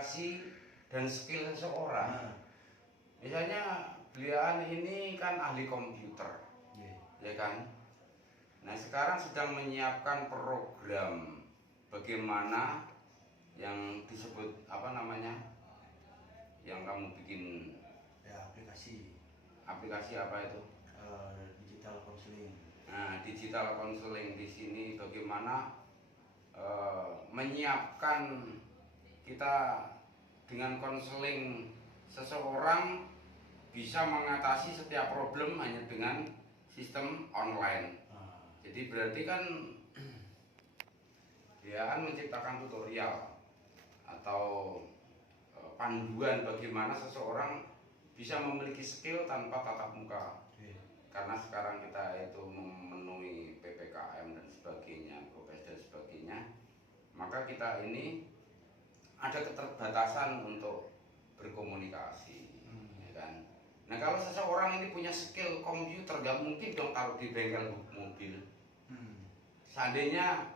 kualifikasi dan skill seseorang. Misalnya beliau ini kan ahli komputer, ya kan? Nah sekarang sedang menyiapkan program bagaimana yang disebut apa namanya, yang kamu bikin ya aplikasi apa itu? Digital counseling. Nah digital counseling di sini bagaimana menyiapkan kita dengan konseling seseorang bisa mengatasi setiap problem hanya dengan sistem online. Jadi berarti kan dia akan menciptakan tutorial atau panduan bagaimana seseorang bisa memiliki skill tanpa tatap muka. Karena sekarang kita itu memenuhi PPKM dan sebagainya, prokes dan sebagainya, maka kita ini ada keterbatasan untuk berkomunikasi, ya kan? Nah kalau seseorang ini punya skill komputer, gak mungkin dong taruh di bengkel mobil. Seandainya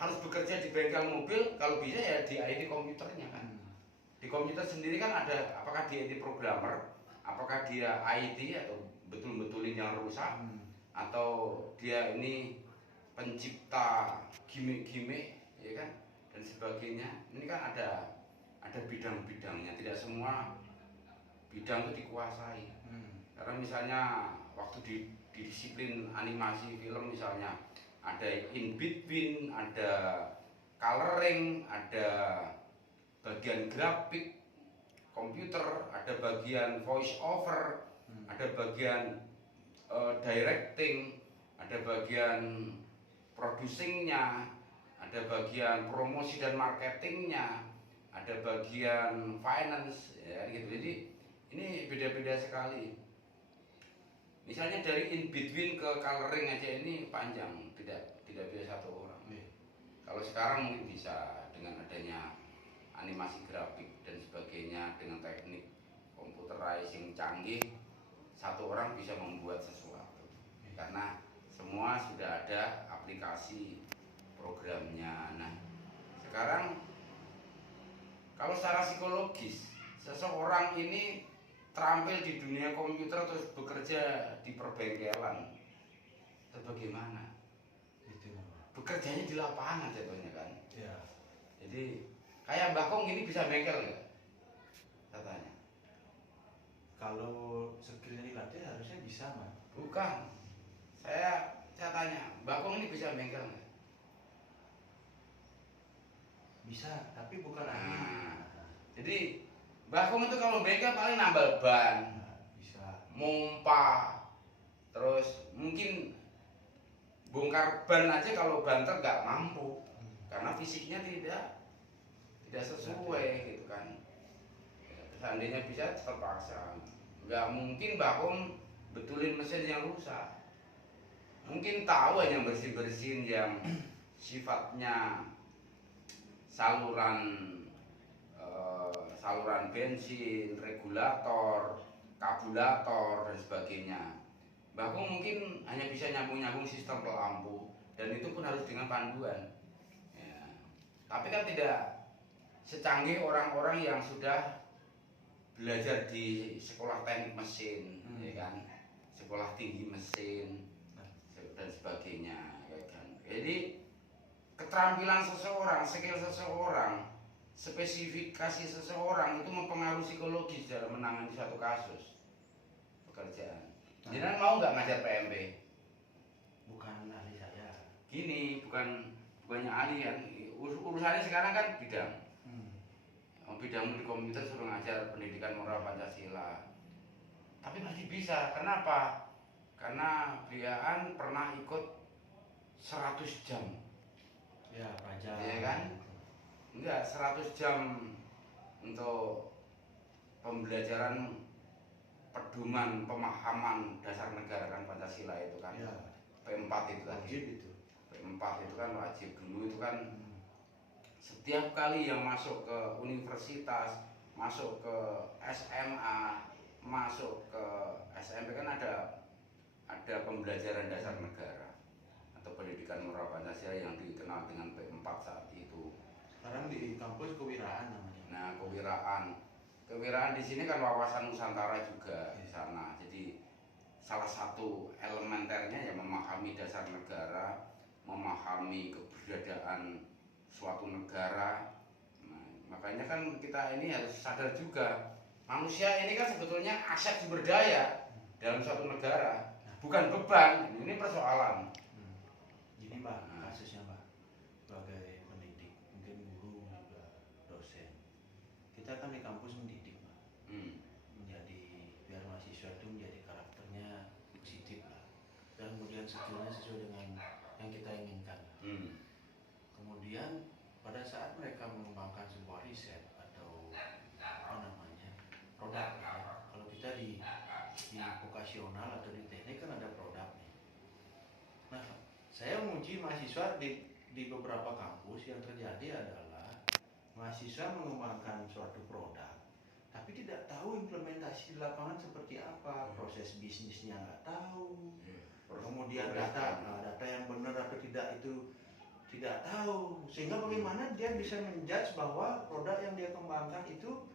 harus bekerja di bengkel mobil, kalau bisa ya di IT komputernya kan. Di komputer sendiri kan ada, apakah dia IT programmer, apakah dia IT atau betul-betulin yang rusak, atau dia ini pencipta gimmick-gimmick, ya kan, dan sebagainya. Ini kan ada bidang-bidangnya, tidak semua bidang itu dikuasai. Karena misalnya waktu di disiplin animasi film misalnya ada in between, ada coloring, ada bagian grafik komputer, ada bagian voice over, ada bagian directing, ada bagian producingnya, ada bagian promosi dan marketingnya, ada bagian finance, ya gitu. Jadi ini beda-beda sekali. Misalnya dari in between ke coloring aja ini panjang, tidak bisa satu orang. Kalau sekarang mungkin bisa dengan adanya animasi grafik dan sebagainya, dengan teknik computerizing canggih, satu orang bisa membuat sesuatu. Karena semua sudah ada aplikasi programnya. Nah, sekarang kalau secara psikologis seseorang ini terampil di dunia komputer terus bekerja di perbengkelan, itu bagaimana? Bekerjanya di lapangan jatuhnya kan. Jadi kayak Mbak Kong ini bisa bengkel nggak? Katanya. Kalau skillnya dilatih harusnya bisa, Mas. Bukan. Saya tanya, Mbak Kong ini bisa bengkel nggak? Bisa, tapi bukan ahli. Jadi Mbak Kong itu kalau bengkel paling nambal ban, bisa mompa, terus mungkin bongkar ban aja kalau banter nggak mampu, karena fisiknya tidak sesuai gitu kan. Seandainya bisa terpaksa, nggak mungkin Mbak Kong betulin mesin yang rusak. Mungkin tahu hanya bersin-bersin yang sifatnya saluran bensin, regulator, karburator dan sebagainya. Mbak Kong mungkin hanya bisa nyambung-nyambung sistem lampu, dan itu pun harus dengan panduan. Ya. Tapi kan tidak secanggih orang-orang yang sudah belajar di sekolah teknik mesin, ya kan, sekolah tinggi mesin dan sebagainya, ya kan. Jadi keterampilan seseorang, skill seseorang, spesifikasi seseorang itu mempengaruhi psikologis dalam menangani suatu kasus pekerjaan. Jangan mau nggak ngajar PMP? Bukan ahli saya. Gini, bukannya ahli kan? Urusannya sekarang kan bidang. Bidang di komputer suruh ngajar pendidikan moral Pancasila. Tapi masih bisa. Kenapa? Karena beliau pernah ikut 100 jam. Ya, pelajar. Iya kan? Enggak, 100 jam untuk pembelajaran pedoman pemahaman dasar negara kan, Pancasila itu kan. Ya. P4 itu tadi. Wajib itu. P4 itu kan wajib. Dulu itu kan setiap kali yang masuk ke universitas, masuk ke SMA, masuk ke SMP kan ada pembelajaran dasar negara atau pendidikan moral Pancasila yang dikenal dengan P4 saat itu. Sekarang di kampus kewiraan namanya. Nah, kewirausahaan. Kewirausahaan di sini kan wawasan Nusantara juga di sana. Jadi salah satu elementernya ya memahami dasar negara, memahami keberadaan suatu negara. Nah, makanya kan kita ini harus sadar juga, manusia ini kan sebetulnya aset sumber daya dalam suatu negara, bukan beban. Ini persoalan. Jadi Pak, kasusnya Pak, sebagai pendidik, mungkin guru juga dosen, kita kan di kampus mendidik Pak, menjadi biar mahasiswa itu menjadi karakternya positif lah, dan kemudian skillnya sesuai dengan yang kita inginkan. Kemudian pada saat mereka mengembangkan sebuah riset atau apa namanya produk ya. Kalau kita di vokasional atau di teknik kan ada produk nih. Nah, saya menguji mahasiswa di beberapa kampus yang terjadi adalah mahasiswa mengembangkan suatu produk, tapi tidak tahu implementasi di lapangan seperti apa, proses bisnisnya nggak tahu, kemudian data yang benar atau tidak itu tidak tahu, sehingga bagaimana dia bisa menjudge bahwa produk yang dia kembangkan itu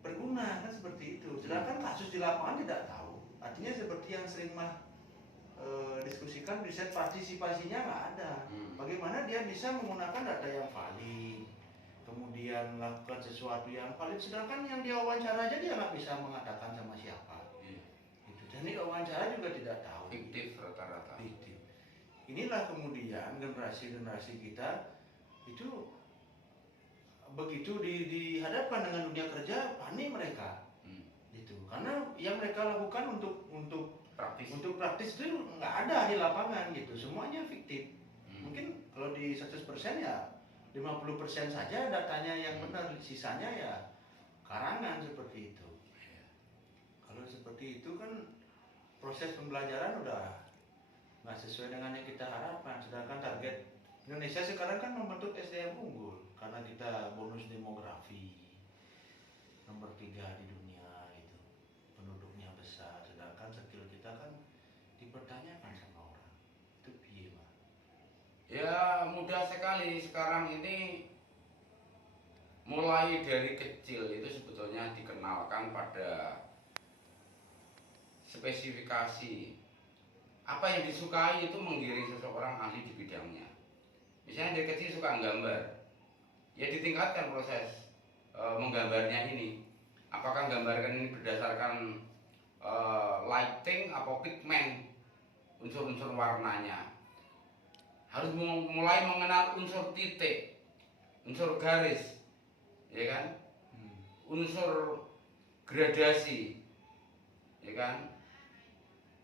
berguna, kan seperti itu. Sedangkan kasus di lapangan tidak tahu. Artinya seperti yang sering diskusikan, riset partisipasinya nggak ada. Bagaimana dia bisa menggunakan data yang valid, kemudian melakukan sesuatu yang valid, sedangkan yang dia wawancara aja dia nggak bisa mengatakan sama siapa. Itu. Jadi wawancara juga tidak tahu. Fiktif rata-rata. Fiktif. Inilah kemudian generasi-generasi kita itu begitu dihadapkan dengan dunia kerja, panik mereka. Gitu. Karena yang mereka lakukan untuk praktis itu nggak ada di lapangan gitu, semuanya fiktif. Mungkin kalau di 100% ya 50% saja datanya yang benar, sisanya ya karangan seperti itu. Kalau seperti itu kan proses pembelajaran udah nggak sesuai dengan yang kita harapkan. Sedangkan target Indonesia sekarang kan membentuk SDM unggul karena kita bonus demografi nomor 3 di dunia itu, penduduknya besar, sedangkan skill kita kan dipertanyakan sama orang. Itu piye Pak? Ya mudah sekali sekarang ini, mulai dari kecil itu sebetulnya dikenalkan pada spesifikasi apa yang disukai itu menggiring seseorang ahli di bidangnya. Misalnya dari kecil suka gambar, ya ditingkatkan proses menggambarnya ini. Apakah gambarkan ini berdasarkan lighting atau pigment, unsur-unsur warnanya. Harus mulai mengenal unsur titik, unsur garis, ya kan, unsur gradasi, ya kan.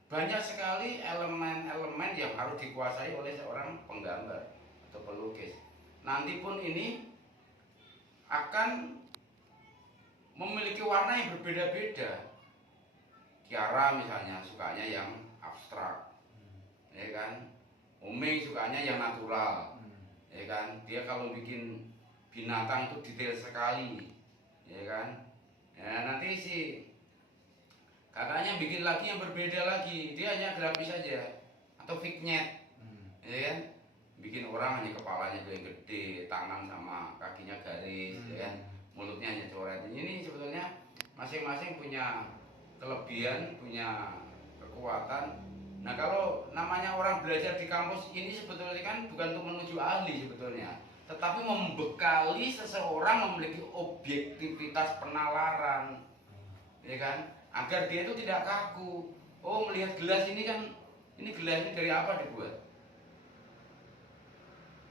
Banyak sekali elemen-elemen yang harus dikuasai oleh seorang penggambar atau pelukis. Nanti pun ini akan memiliki warna yang berbeda-beda. Kiara misalnya sukanya yang abstrak, ya kan. Uming sukanya yang natural, ya kan. Dia kalau bikin binatang itu detail sekali, ya kan. Ya, nanti si kakaknya bikin lagi yang berbeda lagi, dia hanya grafis saja atau vignette, ya kan. Bikin orang hanya kepalanya yang gede, tangan sama kakinya garis, ya kan. Mulutnya hanya coret. Ini sebetulnya masing-masing punya kelebihan, punya kekuatan. Nah kalau namanya orang belajar di kampus ini sebetulnya kan bukan untuk menuju ahli sebetulnya, tetapi membekali seseorang memiliki objektivitas penalaran, ya kan. Agar dia itu tidak kaku. Oh melihat gelas ini kan, ini gelas ini dari apa dibuat?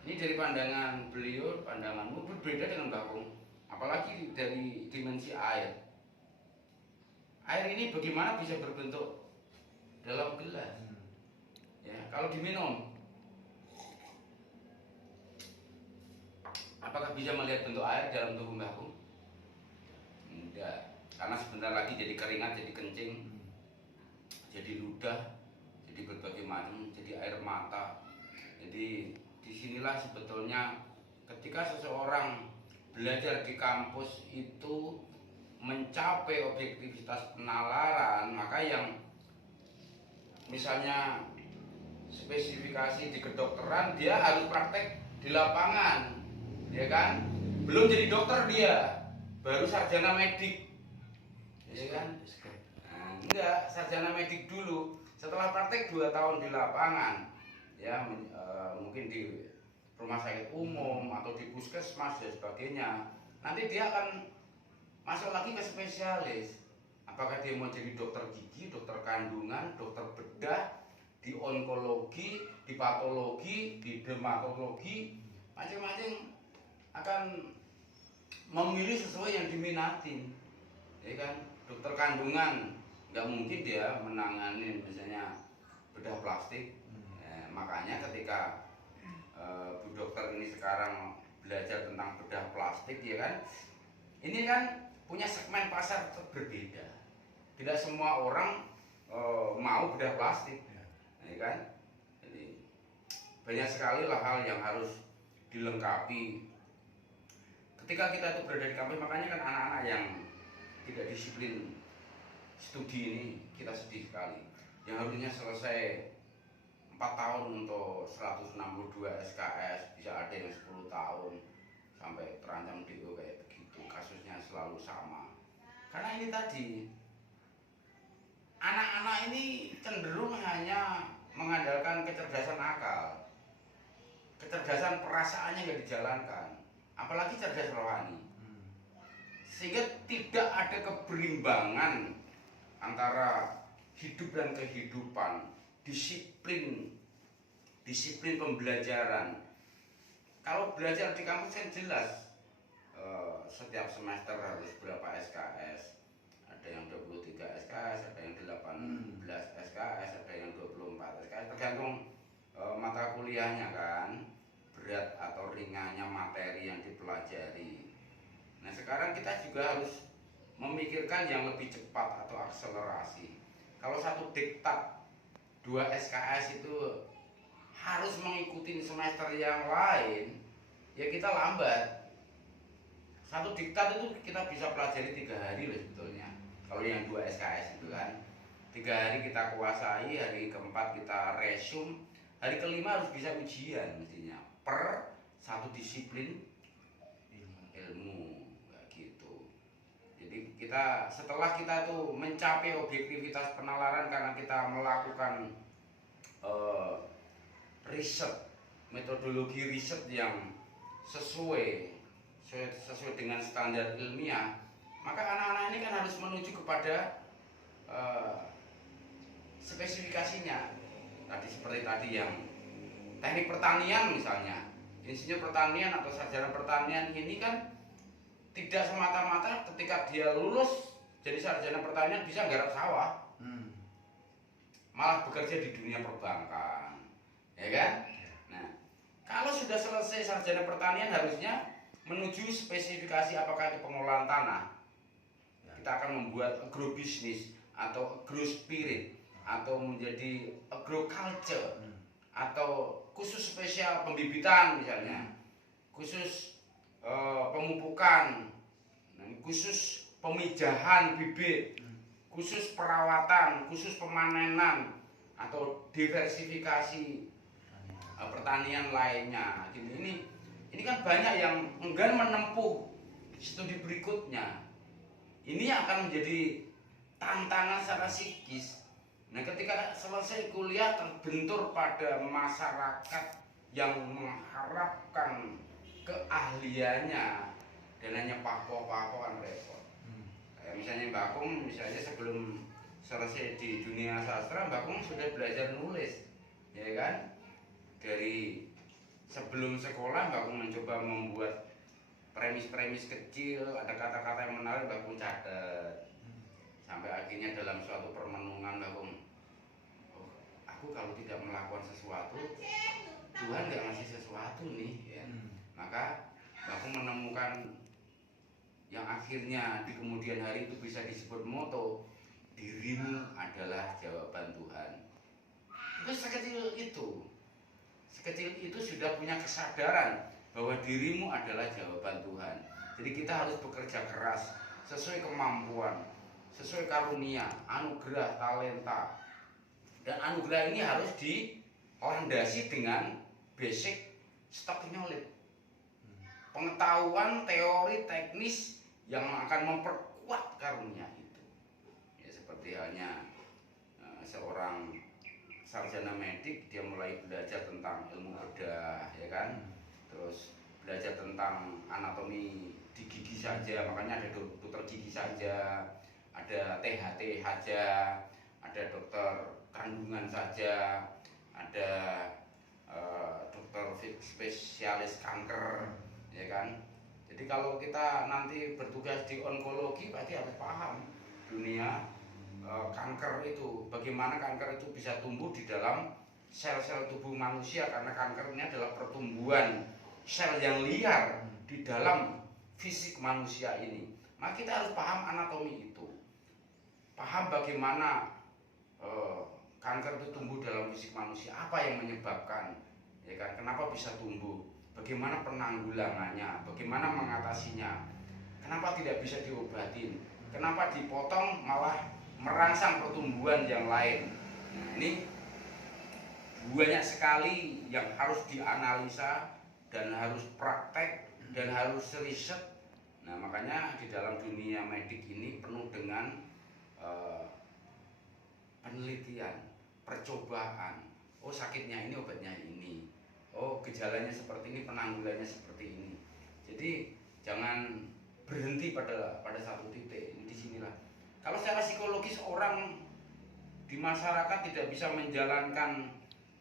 Ini dari pandangan beliau, pandanganmu berbeda dengan Bakung. Apalagi dari dimensi air. Air ini bagaimana bisa berbentuk dalam gelas? Ya, kalau diminum, apakah bisa melihat bentuk air dalam tubuh Bakung? Tidak. Karena sebentar lagi jadi keringat, jadi kencing, jadi ludah, jadi berbagai macam, jadi air mata. Jadi disinilah sebetulnya ketika seseorang belajar di kampus itu mencapai objektivitas penalaran, maka yang misalnya spesifikasi di kedokteran dia harus praktek di lapangan, ya kan? Belum jadi dokter dia, baru sarjana medik, ya kan? Nah, enggak, sarjana medik dulu. Setelah praktek 2 tahun di lapangan, ya mungkin di rumah sakit umum atau di puskesmas dan sebagainya, nanti dia akan masuk lagi ke spesialis. Apakah dia mau jadi dokter gigi, dokter kandungan, dokter bedah, di onkologi, di patologi, di dermatologi, macam-macam akan memilih sesuai yang diminatin, ya kan? Dokter kandungan nggak mungkin dia menangani misalnya bedah plastik. Makanya ketika Bu Dokter ini sekarang belajar tentang bedah plastik, ya kan, ini kan punya segmen pasar berbeda. Tidak semua orang mau bedah plastik, ya kan? Jadi banyak sekali lah hal yang harus dilengkapi ketika kita itu berada di kampus. Makanya kan anak-anak yang tidak disiplin studi ini kita sedih sekali. Yang harusnya selesai 4 tahun untuk 162 SKS, bisa ada yang 10 tahun sampai terancam DO kayak begitu. Kasusnya selalu sama. Karena ini tadi, anak-anak ini cenderung hanya mengandalkan kecerdasan akal. Kecerdasan perasaannya nggak dijalankan, apalagi cerdas rohani. Sehingga tidak ada keberimbangan antara hidup dan kehidupan, disiplin pembelajaran. Kalau belajar di kampus kan jelas, setiap semester harus berapa SKS. Ada yang 23 SKS, ada yang 18 SKS, ada yang 24 SKS, tergantung mata kuliahnya kan, berat atau ringannya materi yang dipelajari. Nah sekarang kita juga harus memikirkan yang lebih cepat atau akselerasi. Kalau satu diktat 2 SKS itu harus mengikuti semester yang lain, ya kita lambat. Satu diktat itu kita bisa pelajari 3 hari loh sebetulnya. Kalau yang 2 SKS itu kan 3 hari kita kuasai, hari keempat kita resume, hari kelima harus bisa ujian mestinya per satu disiplin ilmu kayak gitu. Jadi kita setelah kita tuh mencapai objektivitas penalaran karena kita melakukan riset, metodologi riset yang sesuai dengan standar ilmiah, maka anak-anak ini kan harus menuju kepada spesifikasinya. Tadi seperti tadi yang teknik pertanian misalnya, insinyur pertanian atau sarjana pertanian ini kan tidak semata-mata ketika dia lulus jadi sarjana pertanian bisa garap sawah, malah bekerja di dunia perbankan, ya kan? Nah, kalau sudah selesai sarjana pertanian harusnya menuju spesifikasi apakah itu pengolahan tanah. Kita akan membuat agrobisnis atau agrospirit atau menjadi agroculture atau khusus spesial pembibitan misalnya, khusus pemupukan, khusus pemijahan bibit, khusus perawatan, khusus pemanenan atau diversifikasi pertanian lainnya. Ini kan banyak yang enggan menempuh studi berikutnya. Ini akan menjadi tantangan secara psikis. Nah, ketika selesai kuliah terbentur pada masyarakat yang mengharapkan keahliannya dan hanya pakoh-pakoh kan repot. Kayak misalnya Mbak Kung, misalnya sebelum selesai di dunia sastra, Mbak Kung sudah belajar nulis, ya kan? Dari sebelum sekolah Mbak Kung mencoba membuat premis-premis kecil, ada kata-kata yang menarik Mbak Kung catat. Sampai akhirnya dalam suatu permenungan Mbak Kung, oh, aku kalau tidak melakukan sesuatu, Tuhan nggak ngasih sesuatu nih, ya. Maka Mbak Kung menemukan yang akhirnya di kemudian hari itu bisa disebut moto, dirimu adalah jawaban Tuhan. Itu sekecil itu sudah punya kesadaran bahwa dirimu adalah jawaban Tuhan. Jadi kita harus bekerja keras sesuai kemampuan, sesuai karunia, anugerah, talenta. Dan anugerah ini harus dilandasi dengan basic stock knowledge, pengetahuan teori teknis yang akan memperkuat karunia itu. Ya seperti halnya seorang sarjana medik, dia mulai belajar tentang ilmu bedah, ya kan, terus belajar tentang anatomi di gigi saja, makanya ada dokter gigi saja, ada THT saja, ada dokter kandungan saja, ada dokter spesialis kanker, ya kan. Jadi kalau kita nanti bertugas di onkologi pasti harus paham dunia kanker itu, bagaimana kanker itu bisa tumbuh di dalam sel-sel tubuh manusia, karena kanker ini adalah pertumbuhan sel yang liar di dalam fisik manusia ini. Maka kita harus paham anatomi itu, paham bagaimana kanker itu tumbuh dalam fisik manusia, apa yang menyebabkan, ya kan, kenapa bisa tumbuh, bagaimana penanggulangannya, bagaimana mengatasinya, kenapa tidak bisa diobatin, kenapa dipotong malah merangsang pertumbuhan yang lain. Nah, ini banyak sekali yang harus dianalisa dan harus praktek dan harus riset. Nah, makanya di dalam dunia medik ini penuh dengan penelitian, percobaan. Oh, sakitnya ini obatnya ini. Oh, gejalanya seperti ini, penanggulannya seperti ini. Jadi jangan berhenti pada satu titik. Di sinilah. Kalau secara psikologis orang di masyarakat tidak bisa menjalankan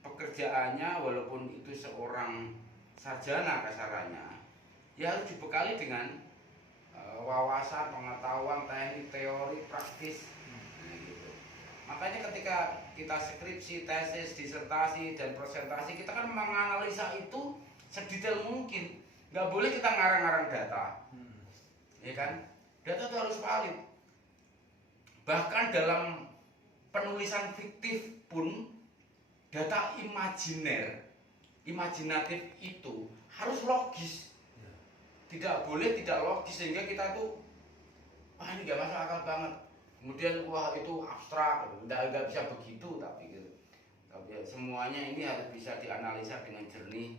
pekerjaannya walaupun itu seorang sarjana kasarannya, ya harus dibekali dengan wawasan, pengetahuan, teknik, teori, praktis. Gitu. Makanya ketika kita skripsi, tesis, disertasi, dan presentasi, kita kan menganalisa itu sedetail mungkin. Nggak boleh kita ngarang-ngarang data, ya kan? Data itu harus valid. Bahkan dalam penulisan fiktif pun data imajinatif itu harus logis. Tidak boleh tidak logis sehingga kita tuh ini gak masuk akal banget. Kemudian wah itu abstrak, nggak bisa begitu, tapi gitu. Tapi semuanya ini harus bisa dianalisa dengan jernih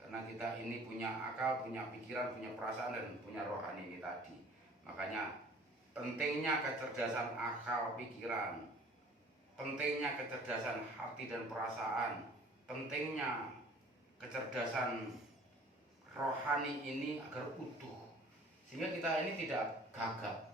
karena kita ini punya akal, punya pikiran, punya perasaan dan punya rohani ini tadi. Makanya pentingnya kecerdasan akal pikiran, pentingnya kecerdasan hati dan perasaan, pentingnya kecerdasan rohani ini agar utuh, sehingga kita ini tidak gagap.